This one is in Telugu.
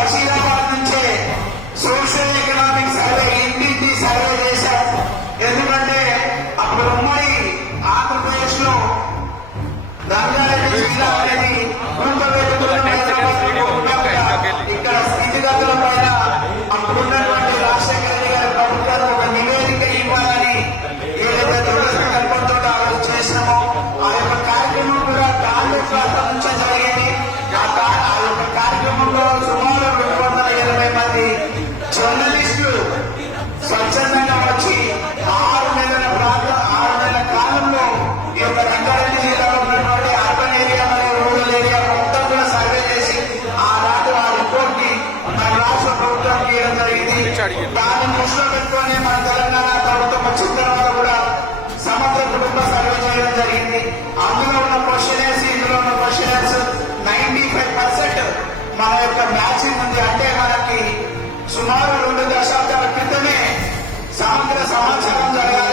బషీరాబాద్ నుంచే సోషల్ ఎకనామిక్ సర్వే ఇంటింటి సర్వే చేశాం. ఎందుకంటే అప్పుడు ఉమ్మడి ఆంధ్రప్రదేశ్ లో రంగారెడ్డి జిల్లా అనేది ఇక్కడ స్థితిగతుల పైన అప్పుడున్నటువంటి రాజశేఖర రెడ్డి గారి ప్రభుత్వాలు ఒక నివేదిక ఇవ్వాలని ఏదైతే దురదృష్టకల్పంతో ఆలోచన చేసినామో ఆ యొక్క కార్యక్రమం కూడా కాంగ్రెస్ రాష్ట్రం నుంచే జరిగింది. ఆ యొక్క కార్యక్రమంలో సుమారు 220 మంది జర్నలిస్టులు స్వచ్ఛందంగా వచ్చి 6 నెలల కాలంలో ఈ యొక్క రంగారెడ్డి జిల్లాలో ఉన్నటువంటి అర్బన్ ఏరియా మరియు రూరల్ ఏరియా మొత్తం కూడా సర్వే చేసి ఆనాడు ఆ రిపోర్ట్ ని మన రాష్ట్ర ప్రభుత్వానికి ఇవ్వడం జరిగింది. దాన్ని దృష్టిలో పెట్టుకొని మన తెలంగాణ ప్రభుత్వం వచ్చిన తర్వాత కూడా సమగ్ర కుటుంబ సర్వే చేయడం జరిగింది. అందులో ఉన్న క్వశ్చనర్స్ ఇందులో ఉన్న క్వశ్చనర్స్ 95% మన యొక్క మ్యాచింగ్ ఉంది. అంటే మనకి సుమారు 2 దశాబ్దాల క్రితమే సమగ్ర సమాచారం జరగాలి.